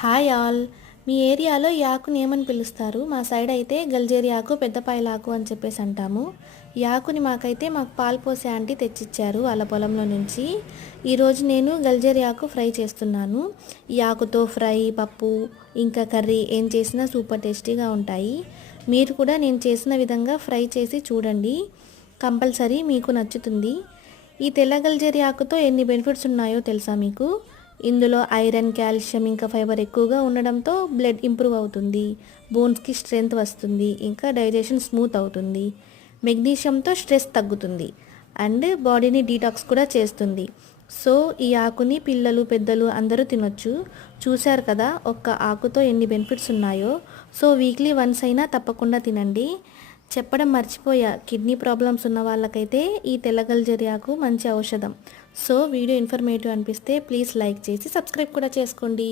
Hi all. మీ ఏరియాలో ఈ ఆకుని ఏమని పిలుస్తారు? మా సైడ్ అయితే గల్జేరి ఆకు, పెద్దపాయల ఆకు అని చెప్పేసి అంటాము. ఈ ఆకుని మాకు పాలు పోసే ఆంటీ తెచ్చిచ్చారు వాళ్ళ పొలంలో నుంచి. ఈరోజు నేను గల్జేరి ఆకు ఫ్రై చేస్తున్నాను. ఈ ఆకుతో ఫ్రై, పప్పు, ఇంకా కర్రీ ఏం చేసినా సూపర్ టేస్టీగా ఉంటాయి. మీరు కూడా నేను చేసిన విధంగా ఫ్రై చేసి చూడండి, కంపల్సరీ మీకు నచ్చుతుంది. ఈ తెల్ల గల్జేరి ఆకుతో ఎన్ని బెనిఫిట్స్ ఉన్నాయో తెలుసా మీకు? ఇందులో ఐరన్, కాల్షియం ఇంకా ఫైబర్ ఎక్కువగా ఉండడంతో బ్లడ్ ఇంప్రూవ్ అవుతుంది, బోన్స్కి స్ట్రెంగ్త్ వస్తుంది, ఇంకా డైజెషన్ స్మూత్ అవుతుంది. మెగ్నీషియంతో స్ట్రెస్ తగ్గుతుంది అండ్ బాడీని డీటాక్స్ కూడా చేస్తుంది. సో ఈ ఆకుని పిల్లలు, పెద్దలు అందరూ తినొచ్చు. చూశారు కదా ఒక్క ఆకుతో ఎన్ని బెనిఫిట్స్ ఉన్నాయో. సో వీక్లీ వన్స్ అయినా తప్పకుండా తినండి. చెప్పడం మర్చిపోయా, కిడ్నీ ప్రాబ్లమ్స్ ఉన్న వాళ్ళకైతే ఈ తెల్ల గల్జేరి ఆకు మంచి ఔషధం. సో వీడియో ఇన్ఫర్మేటివ్ అనిపిస్తే ప్లీజ్ లైక్ చేసి సబ్స్క్రైబ్ కూడా చేసుకోండి.